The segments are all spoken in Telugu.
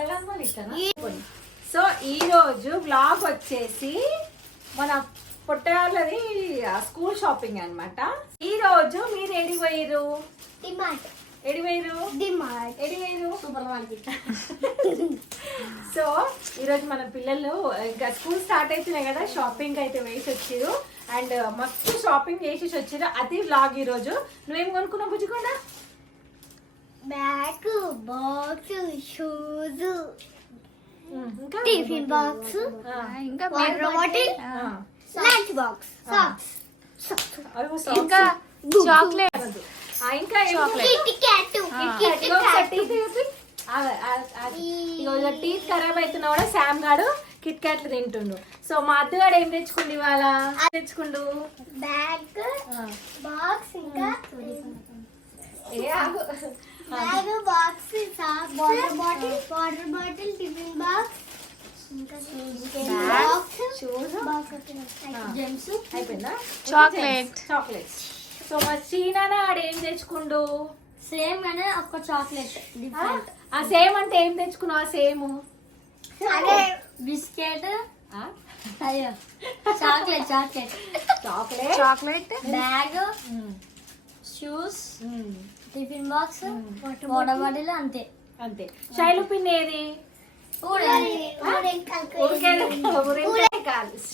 అట్లా కనవాలి ఇక్కడ. సో ఈ రోజు బ్లాగ్ వచ్చేసి మన పొట్టాలది స్కూల్ షాపింగ్ అన్నమాట. ఈ రోజు మీరు ఎడిపోయారు? Super market. సో ఈరోజు మన పిల్లలు ఇంకా స్కూల్ స్టార్ట్ అవుతున్నాయి కదా, షాపింగ్ అయితే వేసి వచ్చారు అండ్ మస్తు షాపింగ్ చేసేసి వచ్చారు. అది వ్లాగ్. ఈ రోజు నువ్వేం కొనుక్కున్నావు బుజ్జికొండ? Bag, box, shoes, tiffin box, ఇంకా water bottle, lunch box, socks, ఇంకా చాక్లెట్, ఇంకా టీత్ ఖరాబ్ అవుతున్నా కూడా శామ్ గాడు కిట్ క్యాట్లు తింటుండు. సో మా అద్దగాడు ఏం తెచ్చుకుండు ఇవాళ? తెచ్చుకుండు బ్యాగ్, బాక్స్, ఇంకా bag, box, socks, water bottle, tiffin box, అయిపోయిందా? చాక్లెట్. సో మా చీనానా ఆడు ఏం తెచ్చుకుండు? సేమ్ గానే ఒక చాక్లెట్ డిఫరెంట్. ఆ సేమ్ అంటే ఏం తెచ్చుకున్నావు? ఆ సేమ్ అదే బిస్కెట్, అయ్యో chocolate, bag, shoes, tiffin box, water bottle, అంతే. శైలు పిన్ ఏది?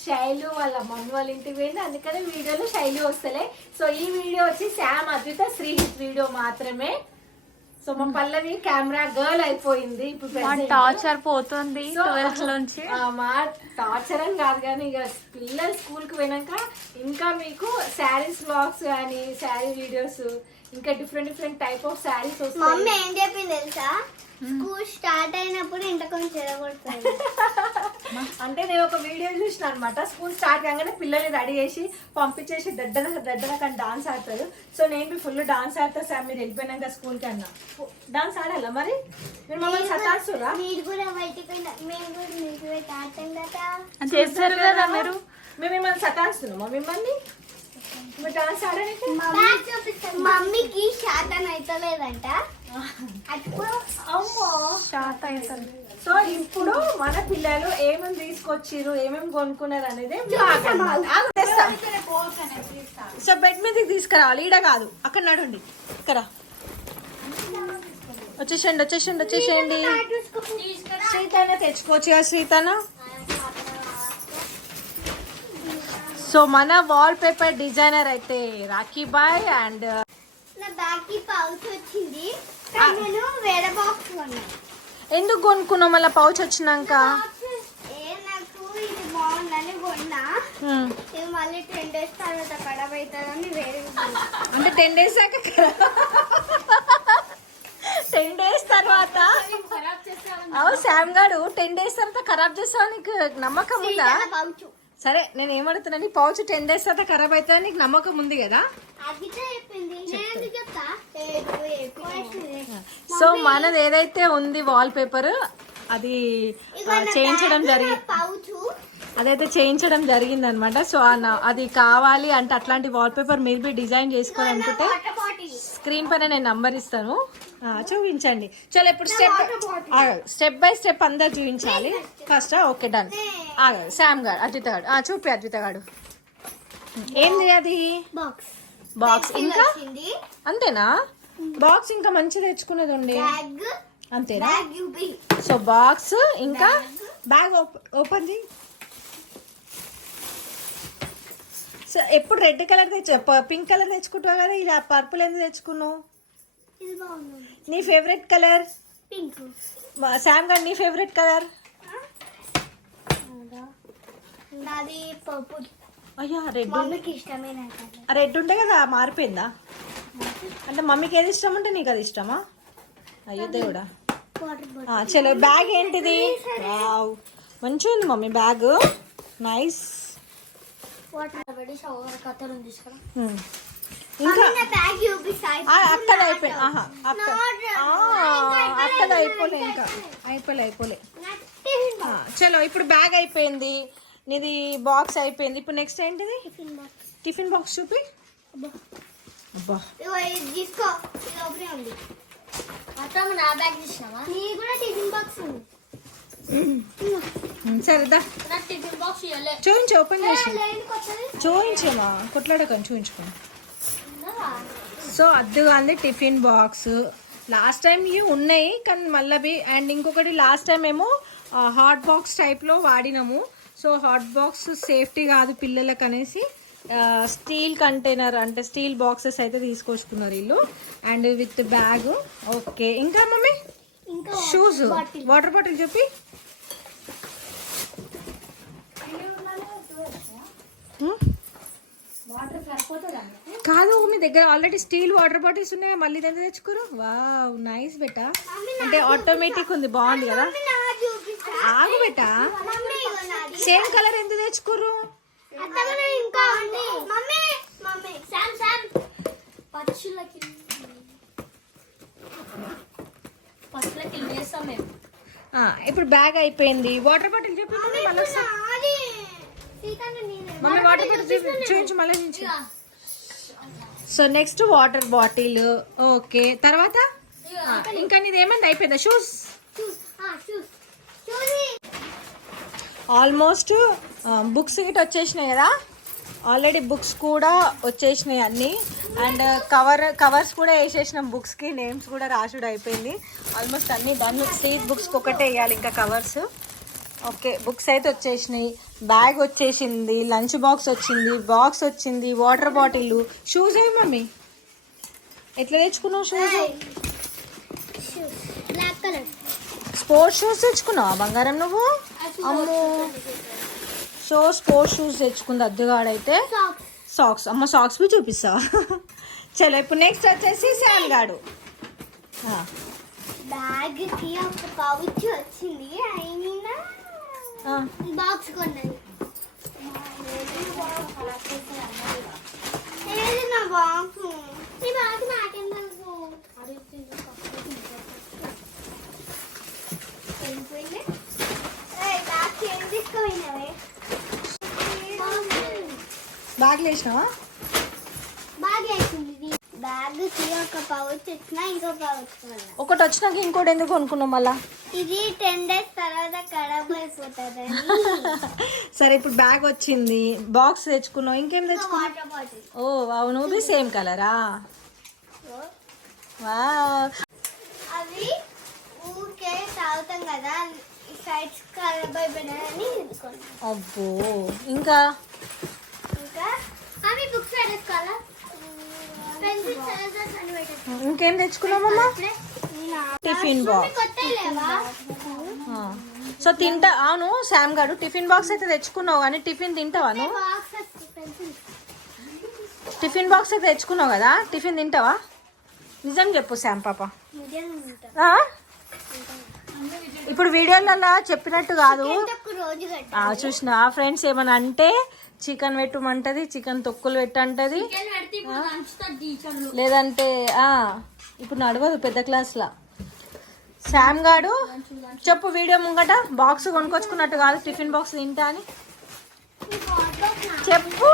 శైలు వాళ్ళ మమ్మీ వాళ్ళ ఇంటికి పోయింది, అందుకని వీడియోలో శైలు వస్తలే. సో ఈ వీడియో వచ్చి శామ్, అద్విత, శ్రీహిత్ వీడియో మాత్రమే. సో మా పల్లవి కెమెరా గర్ల్ అయిపోయింది. ఇప్పుడు టార్చర్ పోతుంది 12th నుంచి. మా టార్చర్ అని కాదు కానీ ఇక పిల్లలు స్కూల్ కి పోయినాక ఇంకా మీకు శారీస్ బ్లాగ్స్ కానీ శారీ వీడియోస్ ఇంకా డిఫరెంట్ టైప్ ఆఫ్ శారీస్ వస్తాయి. మమ్మీ ఏం చెప్పింది తెలుసా? స్కూల్ స్టార్ట్ అయినప్పుడు ఇంత కొంచెం చెడగొడుతుంది. అంటే నేను ఒక వీడియో చూసిన అనమాట. స్కూల్ స్టార్ట్ కాగానే పిల్లల్ని రెడీ చేసి పంపించేసి దడ్డన కానీ డాన్స్ ఆడతారు. సో నేను ఫుల్ డాన్స్ ఆడతా సార్, మీరు వెళ్ళిపోయినాక స్కూల్ కి అన్నా. డాన్స్ ఆడాలా మరి? మీరు మమ్మల్ని సతాస్తురా? మీరు కూడా బయటకు మేము కూడా మీకు ఆడతాం కదా, చేస్తారు కదా మీరు. మేము మిమ్మల్ని సతాస్తున్నామా? మిమ్మల్ని డాన్స్ ఆడడానికి మమ్మీకి శాతం అయితలేదంట. సో ఇప్పుడు మన పిల్లలు ఏమేమి తీసుకొచ్చిర్రు, ఏమేమి కొనుక్కున్నారు అనేది. సో బెడ్ మీదకి తీసుకురావాలి, ఈడ కాదు అక్కడ నడుండి. ఇక్కడ వచ్చేసేయండి. శ్రీతన తెచ్చుకోవచ్చు కదా శ్రీతన. సో మన వాల్ పేపర్ డిజైనర్ అయితే రాఖీ బాయ్. అండ్ నా బ్యాగ్ కి పౌచ్ వచ్చింది, నేను వేరే బాక్స్ కొన్నా. ఎందుకు కొనుక్కున్నావు మళ్ళీ పౌచ్ వచ్చినాక? నాకు ఇది బాగుందని కొన్నా. ఇది మళ్ళీ 10 days తర్వాత ఖరాబ్ అవుతుందని వేరే. అంటే 10 days దాకా 10 days తర్వాత శామ్ గారు 10 days తర్వాత ఖరాబ్ చేస్తావు, నీకు నమ్మకం ఉందా? సరే నేను ఏమడుతున్నా, నీ పౌచ్ 10 days తర్వాత ఖరాబ్ అవుతుంది, నీకు నమ్మకం ఉంది కదా? సో మనది ఏదైతే ఉంది వాల్ పేపర్ అది చేయించడం జరిగింది అనమాట. సో అది కావాలి అంటే అట్లాంటి వాల్ పేపర్ మీరు డిజైన్ చేసుకోవాలనుకుంటే స్క్రీన్ పైన నేను నంబర్ ఇస్తాను, చూపించండి. చలో ఇప్పుడు స్టెప్ బై స్టెప్ అందరు చూపించాలి. First okay done. శామ్ గారు, అద్విత గారు చూపి. అద్విత గారు ఏంది అది? బాక్స్. ఇంకా అంతేనా? బాక్స్ ఇంకా మంచి తెచ్చుకునేది ఉండే అంతేనా? సో బాక్స్ ఇంకా బ్యాగ్ ఓపెన్ చేయి. సో ఎప్పుడు రెడ్ కలర్ పింక్ కలర్ తెచ్చుకుంటావు కదా, ఇలా పర్పుల్ ఎందుకు తెచ్చుకున్నావు? నీ ఫేవరెట్ కలర్ పింక్. శామ్ గారు నీ ఫేవరెట్ కలర్? అయ్యా రెడ్. రెడ్ ఉంటే కదా మారిపోయిందా? అంటే మమ్మీకి ఏది ఇష్టం ఉంటే నీకు అది ఇష్టమా? అయ్యో దేవుడా. చలో బ్యాగ్ ఏంటిది? వావ్ మంచిగా ఉంది మమ్మీ బ్యాగ్, నైస్. ఇంకా అక్కడ అయిపోయింది. అక్కడ అయిపోలే, ఇంకా అయిపోలే. చలో ఇప్పుడు బ్యాగ్ అయిపోయింది, నీది బాక్స్ అయిపోయింది. ఇప్పుడు నెక్స్ట్ ఏంటిది? టిఫిన్ బాక్స్ చూపి. అబ్బా తీసుకో, నా బ్యాగ్ తీసినావా? నీ కూడా టిఫిన్ బాక్స్ ఉంది. సరేదా నాకు టిఫిన్ బాక్స్ ఇవ్వలే చూపించు, ఓపెన్ చేసి లేదు కొత్తది చూపించమా, కొట్లాడకని చూపించుకోండి. సో అద్దుగా అంది టిఫిన్ బాక్స్. లాస్ట్ టైం ఇవి ఉన్నాయి కానీ మళ్ళీ అండ్ ఇంకొకటి లాస్ట్ టైం ఏమో హాట్ బాక్స్ టైప్లో వాడినాము. సో హాట్ బాక్స్ సేఫ్టీ కాదు పిల్లలకు అనేసి స్టీల్ కంటైనర్ అంటే స్టీల్ బాక్సెస్ అయితే తీసుకొచ్చుకున్నారు వీళ్ళు. And with bag. ఓకే, ఇంకా మమ్మీ ఇంకా షూస్, వాటర్ బాటిల్ చెప్పి. కాదు, మీ దగ్గర ఆల్రెడీ స్టీల్ వాటర్ బాటిల్స్ ఉన్నాయి, మళ్ళీ దగ్గర తెచ్చుకోరు. వావ్, నైస్ బెటా. అంటే ఆటోమేటిక్ ఉంది, బాగుంది కదా. ఆగు బెటా, సేమ్ కలర్ ఎందుకు తెచ్చుకోరు? ఇంకా ఉంది మమ్మీ. మమ్మీ శామ్ శామ్ పచ్చులకి వేస్తాం మేము. ఇప్పుడు బ్యాగ్ అయిపోయింది. వాటర్ బాటిల్ చెప్పి మమ్మీ వాటర్ బాటిల్ చూపించు మళ్ళీ చూపించు. So next water bottle. Okay, తర్వాత ఇంకా నీది ఏమైంది, అయిపోయిందా? షూస్ ఆల్మోస్ట్ బుక్స్ గిట్ వచ్చేసినాయి కదా, ఆల్రెడీ బుక్స్ కూడా వచ్చేసినాయి అన్నీ. అండ్ కవర్స్ కూడా వేసేసినాం బుక్స్కి, నేమ్స్ కూడా రాసుడు అయిపోయింది. ఆల్మోస్ట్ అన్నీ దాన్ని సీట్ బుక్స్కి ఒకటే వేయాలి ఇంకా కవర్స్. ఓకే, బుక్స్ అయితే వచ్చేసినాయి, బ్యాగ్ వచ్చేసింది, లంచ్ బాక్స్ వచ్చింది, బాక్స్ వచ్చింది, వాటర్ బాటిల్. షూస్ ఏవి మమ్మీ, ఎట్లా తెచ్చుకున్నావు shoes? Black colour sports shoes తెచ్చుకున్నావా బంగారం నువ్వు? అమ్మో, సో స్పోర్ట్స్ షూస్ తెచ్చుకుంది అద్దుగాడైతే. సాక్స్, అమ్మ సాక్స్ బి చూపిస్తావా? చలో ఇప్పుడు నెక్స్ట్ వచ్చేసి శామ్ గాడు. బ్యాగ్ కి ఒక పౌచ్ వచ్చింది, అయినా బాక్స్ కొన్నది. ఏది నా బాక్స్? ఈ బాక్స్ నాకేం తెలుసు? వెళ్ళిపోయింది. బాక్స్ ఏం తీసుకుపోయినవే? బ్యాగ్లో వేసినావా? బాగా వేసింది. బ్యాగ్ కి ఒక పౌచ్ వచ్చినా ఇంకో పౌచ్ కొన్నా. ఒకటి వచ్చినాక ఇంకోటి ఎందుకు కొనుక్కున్నావు మళ్ళా? ఇది 10 days తర్వాత ఖరాబ్ అయిపోతుంది. సరే ఇప్పుడు బ్యాగ్ వచ్చింది, బాక్స్ తెచ్చుకున్నావు, ఇంకేం తెచ్చుకున్నావు? Water bottle. ఓ అవును, బి సేమ్ కలరా? వావ్. అవి ఊరికే తాగుతాం కదా, సైడ్స్ ఖరాబ్ అయిపోయినాయని తీసుకున్నాం. అబ్బో, ఇంకా ఇంకా అవి బుక్స్ పెట్టేసుకోవాలా, పెన్సిల్స్ అని పెట్టేసుకోవాలి. ఇంకేం తెచ్చుకున్నావమ్మా? Tiffin box. కొత్తవి లేవా? సో తింటా. అవును శామ్ గారు, టిఫిన్ బాక్స్ అయితే తెచ్చుకున్నావు కానీ టిఫిన్ తింటావా నువ్వు? Box pencils. టిఫిన్ బాక్స్ అయితే తెచ్చుకున్నావు కదా, టిఫిన్ తింటావా? నిజం చెప్పు శామ్ పాప. ఆ? ఇప్పుడు వీడియోలలో చెప్పినట్టు కాదు. ఒక రోజు కట్ట చూసిన ఫ్రెండ్స్ ఏమన్నా అంటే చికెన్ పెట్టమంటది, చికెన్ తొక్కులు పెట్టంటది, లేదంటే ఇప్పుడు నడవదు పెద్ద క్లాస్లా. శామ్ గాడు చెప్పు వీడియో ముంగట, బాక్స్ కొనుక్కొచ్చుకున్నట్టు కాదు, టిఫిన్ బాక్స్ తింటా అని చెప్పు.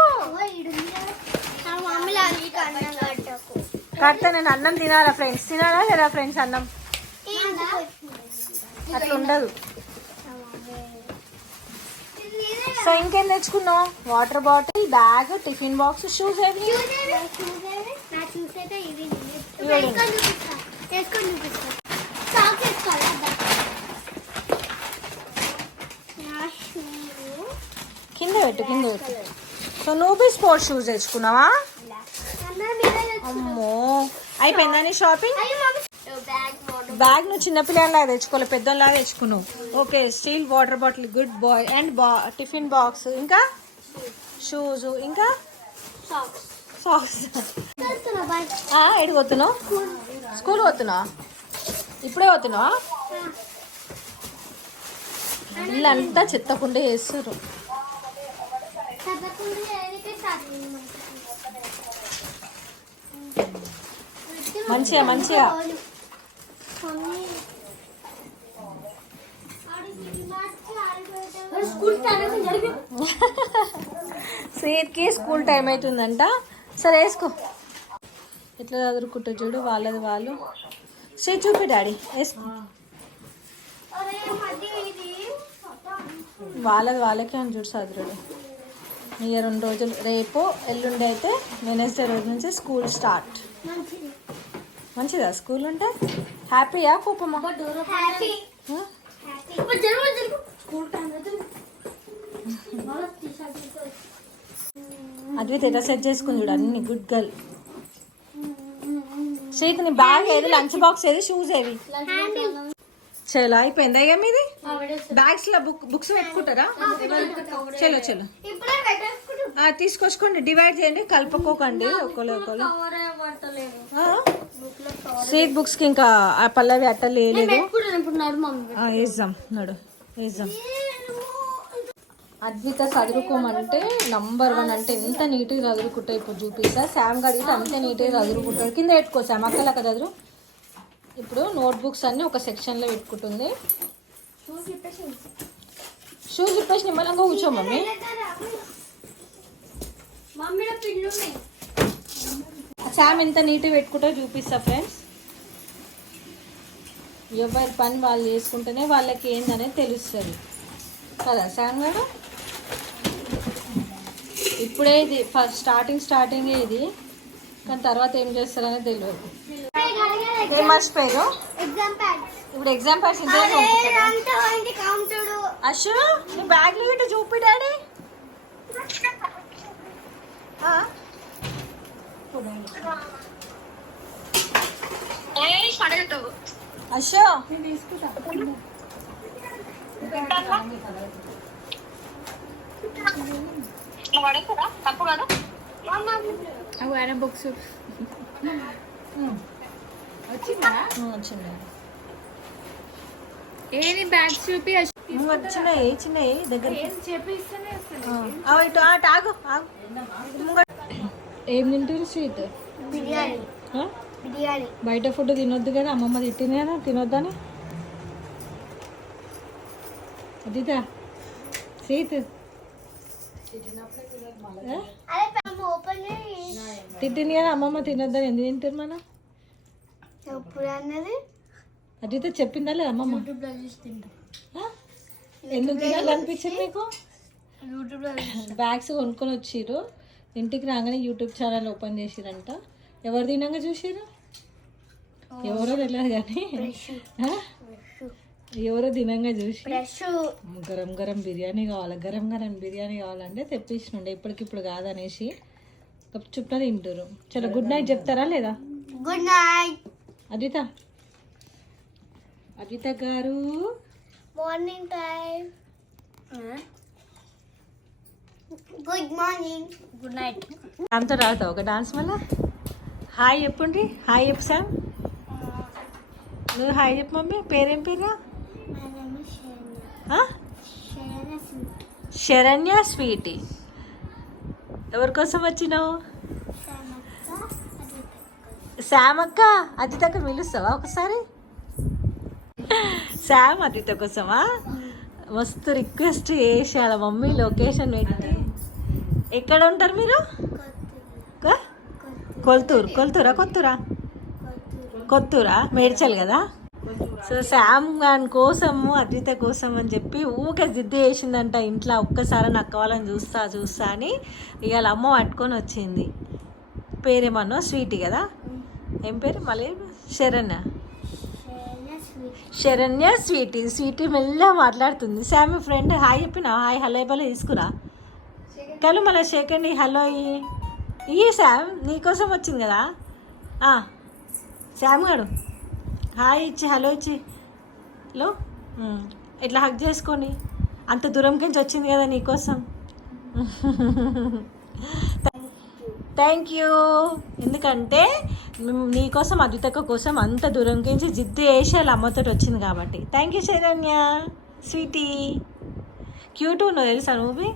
కడితే నేను అన్నం తినాలా ఫ్రెండ్స్? తినాలా లేదా ఫ్రెండ్స్ అన్నం? అట్లా ఉండదు. సో ఇంకేం తెచ్చుకున్నావు? Water bottle, bag, tiffin box, shoes ఏవి? కింద పెట్టు, కింద పెట్టు. సో నువ్వు బి స్పోర్ట్స్ షూస్ తెచ్చుకున్నావా? అమ్మో, అయిపోయిందా నీ షాపింగ్? బ్యాగ్ నువ్వు చిన్నపిల్లలా తెచ్చుకోవాలి, పెద్దలాగా తెచ్చుకున్నావు. Okay, steel water bottle, good boy. And tiffin box, ఇంకా షూస్, ఇంకా సాక్స్. ఎడికి పోతున్నావు? స్కూల్ పోతున్నావా? ఇప్పుడే పోతున్నావా? ఇల్లంతా చెత్తకుండా చేస్తారు. మంచిగా మంచిగా. సేత్కి స్కూల్ టైం అవుతుందంట. సరే వేసుకో. ఎట్లా చదువుకుంటా చూడు, వాళ్ళది వాళ్ళు. సే చూపి డాడీ, వేసుకో. వాళ్ళకే అని చూడు సదురుడు. ఇక 2 రోజులు, రేపు ఎల్లుండి అయితే వెనస్డే రోజు నుంచి స్కూల్ స్టార్ట్. మంచిది. మంచిదా స్కూల్ ఉంటే? హ్యాపీయా కోపమా? హ్యాపీ. ఆ? హ్యాపీ. ఇప్పుడు జరుగు. స్కూల్ టైం అయితే అద్విత ఎట్లా సెట్ చేసుకుని చూడు అన్ని. Good girl. శ్రీత్ నీ బ్యాగ్ ఏది, లంచ్ బాక్స్ ఏది, షూస్ ఏవి? చలో అయిపోయిందా ఇక మీది? బ్యాగ్స్ లో బుక్స్ పెట్టుకుంటారా? చలో చలో ఇప్పుడే పెట్టేసుకుంటూ తీసుకొచ్చుకోండి, డివైడ్ చేయండి, కలుపుకోకండి ఒకళ్ళు. శ్రీత్ బుక్స్ కి ఇంకా ఆ పల్లవి అట్టలు వేయలేదు. వేద్దాం నడు, వేద్దాం. అద్విత చదువుకోమంటే నంబర్ 1 అంటే ఎంత నీట్గా చదువుకుంటా. ఇప్పుడు చూపిస్తా. శామ్ గడిగితే అంతే నీట్గా చదువుకుంటాడు. కింద పెట్టుకో శామ్, అక్కలక్క చదువు. ఇప్పుడు నోట్బుక్స్ అన్నీ ఒక సెక్షన్లో పెట్టుకుంటుంది. షూస్ ఇప్పేసి నిమ్మలంగా కూర్చో మమ్మీ. మమ్మీలో పిల్లు ఉన్నాయి. శామ్ ఎంత నీట్గా పెట్టుకుంటా చూపిస్తా ఫ్రెండ్స్. ఎవరి పని వాళ్ళు చేసుకుంటేనే వాళ్ళకి ఏందనేది తెలుస్తుంది కదా శామ్ గారు. ఇప్పుడే ఇది ఫస్ట్ స్టార్టింగ్ ఇది, కానీ తర్వాత ఏం చేస్తారనేది తెలియదు. ఏం మర్చిపోయారు? Exam pads. ఇప్పుడు ఎగ్జామ్ ప్యాడ్స్ ఇంతే. అశు నీ బ్యాగ్లో ఇటు చూపి డాడీ. అశో బుక్స్ వచ్చింది. ఏది బ్యాగ్స్ చూపి వచ్చినాయి చిన్నవి దగ్గర. ఇటు ఆగు ఆగు. ఏం తింటారు స్వీట్? బిర్యానీ. బిర్యానీ. బయట ఫుడ్ తినొద్దు కదా, అమ్మమ్మ తిట్టింది కదా తినొద్దని. అదిదా స్వీట్ ఓపెన్ తిట్టింది కదా అమ్మమ్మ తినొద్దని. ఎందుకు తింటారు మనం? ఎప్పుడు అన్నది అదితో చెప్పిందా లేదా అమ్మమ్మ? ఆ? ఎందుకు తినాలనిపించింది మీకు? బ్యాగ్స్ కొనుక్కొని వచ్చిర్రు, ఇంటికి రాగానే యూట్యూబ్ ఛానల్ ఓపెన్ చేసిరంట. ఎవరు తినంగా చూసిర్రు? ఎవరో తెలియదు కానీ ఎవరో తినంగా చూసి గరం గరం బిర్యానీ కావాలంటే తెప్పించినుండే. ఇప్పటికిప్పుడు కాదనేసి చుట్టూ తింటారు. చలో గుడ్ నైట్ చెప్తారా లేదా? గుడ్ నైట్ అద్విత గారు. Morning time. Good morning. Good night. దాంతో రావుతావు ఒక డాన్స్ వల్ల. హాయ్ చెప్పండి. హాయ్ చెప్పు సార్. నువ్వు హాయ్ చెప్పు మమ్మీ. పేరేం పేరా? శరణ్య స్వీటీ. ఎవరి కోసం వచ్చినావు? శామక్క. అదితక్క పిలుస్తావా ఒకసారి? శామ్ అదిత కోసమా? మస్తు రిక్వెస్ట్ చేసాడు మమ్మీ లొకేషన్ పెట్టి. ఎక్కడ ఉంటారు మీరు? కొత్తూరా మేడ్చల్ కదా. సో శామ్ గాని కోసము అద్విత కోసం అని చెప్పి ఊకే జిద్దు చేసిందంట ఇంట్లో. ఒక్కసారి నాకు కావాలని చూస్తా అని ఇవాళ అమ్మ పట్టుకొని వచ్చింది. పేరేమన్నా స్వీటీ కదా. ఏం పేరు మళ్ళీ? శరణ్య స్వీటీ మెల్లగా మాట్లాడుతుంది. శామ్ ఫ్రెండ్ హాయ్ చెప్పినా? హాయ్ హలో బలో తీసుకురా కలు మళ్ళీ సెకండ్ హలో ఇయ్యి శామ్ నీకోసం వచ్చింది కదా. శామ్ గారు హాయ్ ఇచ్చి హలో ఇచ్చి లో ఇట్లా హక్ చేసుకోండి. అంత దూరంకించి వచ్చింది కదా నీకోసం. Thank you. ఎందుకంటే నీకోసం అద్వితక్క కోసం అంత దూరంకించి జిద్దు వేసి వాళ్ళ అమ్మతో వచ్చింది కాబట్టి. Thank you Saranya sweetie. Cute ఉన్నావు తెలుసా నువ్వు.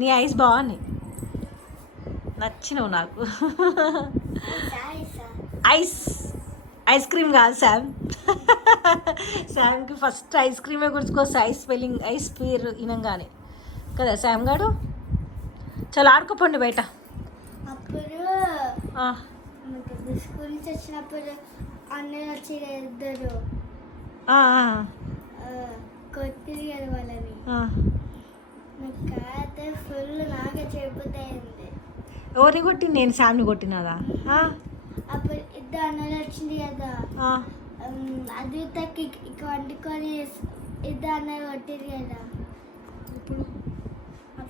నీ ఐస్ బాగున్నాయి, నచ్చినావు నాకు. ఐస్ క్రీమ్ కాదు శామ్. శామ్కి ఫస్ట్ ఐస్ క్రీమే గుర్తుకొస్తా. ఐస్ పేరు వినంగానే కదా శామ్ గారు. చాలా ఆడుకోపోండి బయట. అప్పుడు స్కూల్ నుంచి వచ్చినప్పుడు అన్నయ్య వచ్చి ఇద్దరు కొట్టింది కదా వాళ్ళని. నాకు అయితే ఫుల్ నాకే చెబుతాయింది. ఎవరిని కొట్టింది? నేను శామ్ని కొట్టినదా? అప్పుడు ఇద్దరు అన్నలు వచ్చింది కదా, ఆ. అద్వితకి ఇక వండుకొని ఇద్దరు అన్నలు కొట్టింది కదా.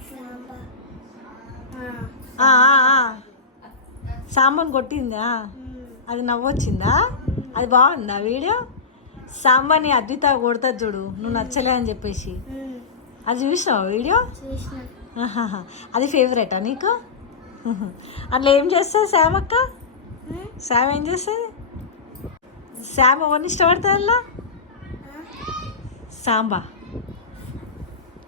సాంబా. ఆ, సాంబాన్ కొట్టిందా? అది నవ్వొచ్చిందా? అది బాగుందా వీడియో? సాంబాని అద్విత కొడుతుంది చూడు, నువ్వు నచ్చలే అని చెప్పేసి. అది చూసినావా వీడియో? చూసిన. ఆహాహా. అది ఫేవరెటా నీకు? అట్లా ఏం చేస్తుంది శామ్ అక్క? శామ్ ఏం చేస్తుంది? శామ్ ఎవరిని ఇష్టపడుతుంది అలా? సాంబా.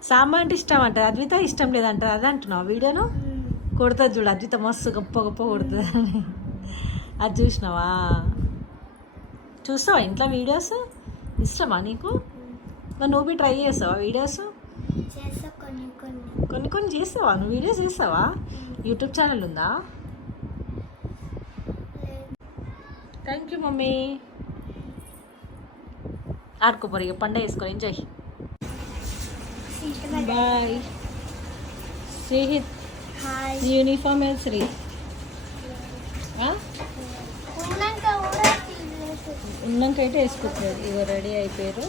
సాంబా అంటే ఇష్టం అంటారు, అద్విత ఇష్టం లేదంటారు. అదే అంటున్నావు వీడియోను? కొడుతుంది చూడు అద్విత, మస్తు గొప్ప గొప్ప కొడుతుంది అని. అది చూసినావా? చూస్తావా ఇంట్లో వీడియోస్? ఇష్టమా నీకు? మరి నువ్వు ట్రై చేస్తావా వీడియోస్? చేస్తా కొన్ని కొన్ని. కొన్ని కొన్ని చేస్తావా నువ్వు? వీడియోస్ చేస్తావా? యూట్యూబ్ ఛానల్ ఉందా? Thank you mummy. ఆడుకోపోరు ఇక, పండగ వేసుకొని enjoy. Bye. Srihith hi. Uniform Sri ఉన్నాక కూడా తీయలేదు. ఉన్నాకైతే వేసుకుంటున్నారు. ఇక రెడీ అయిపోయారు.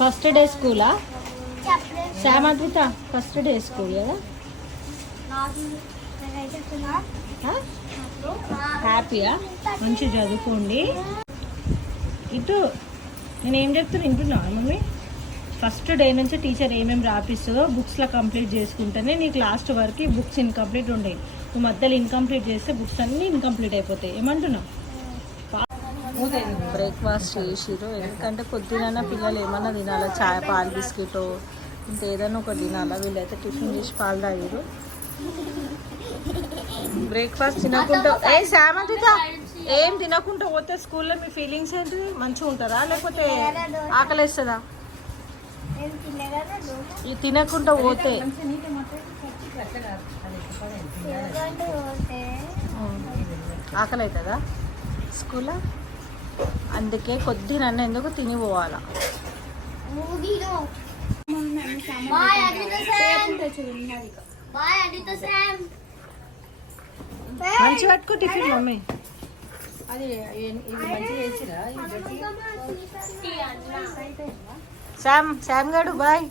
ఫస్ట్ డే స్కూలా? చెప్పలేదు. Sam Advitha first day school కదా? హ్యాపీయా? మంచి చదువుకోండి. ఇటు నేనేం చెప్తున్నా వింటున్నావా మమ్మీ? ఫస్ట్ డే నుంచి టీచర్ ఏమేమి రాపిస్తుందో బుక్స్లో కంప్లీట్ చేసుకుంటేనే నీకు లాస్ట్ వరకు బుక్స్ ఇన్కంప్లీట్ ఉండేవి. నువ్వు మధ్యలో ఇన్కంప్లీట్ చేస్తే బుక్స్ అన్నీ ఇన్కంప్లీట్ అయిపోతాయి. ఏమంటున్నావు? బ్రేక్ఫాస్ట్ చేసిరు, ఎందుకంటే పొద్దున పిల్లలు ఏమన్నా తినాలా, చాయ్ పాలు బిస్కెట్ ఇంకా ఏదైనా ఒకటి తినాలా. వీళ్ళైతే టిఫిన్ చేసి పాలు తాగిరు. బ్రేక్ఫాస్ట్ తినకుండా శామంతిత ఏం తినకుండా పోతే స్కూల్లో మీ ఫీలింగ్స్ ఏంటిది? మంచిగా ఉంటుందా లేకపోతే ఆకలేస్తుందా? ఇది తినకుండా పోతే ఆకలి అవుతుందా స్కూల్లో? అందుకే కొద్ది నన్ను ఎందుకు తిని పోవాలా. మంచి పట్టుకో టిఫిన్ మమ్మీ. శామ్ గారు బాయ్.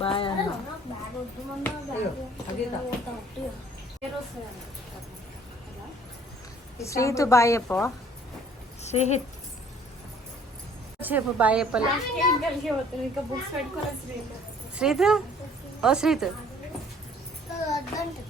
బాయ్ అన్న. శ్రీతు బాయ్ చెప్పు. శ్రీహిత్ చెప్పు బాయ్ చెప్పలే. శ్రీతు ఓ శ్రీతు వద్దంటే